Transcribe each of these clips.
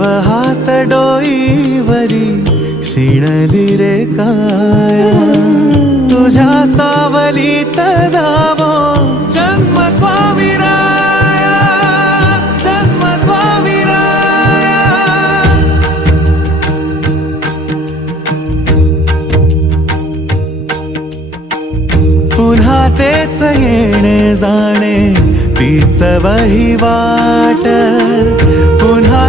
देव हात डोईवरी शिणली रे काय. तुझ्या सावलीत जावो. जन्म स्वामीराया जन्म स्वामीराया. पुन्हा तेच येणे जाणे तीच वही वाट.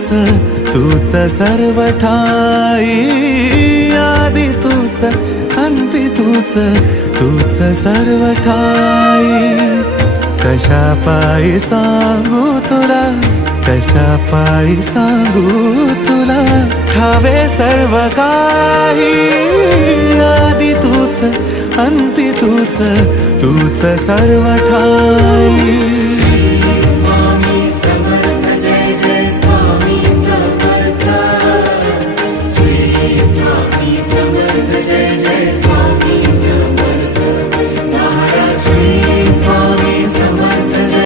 तूच तूच सर्व ठाई आदि तूच अंती तूच तूच सर्व ठाई कशा पायी सांगू तुला कशा पायी सांगू तुला? ठावे सर्व काही. आदि तूच अंती तूच तूच सर्व ठाई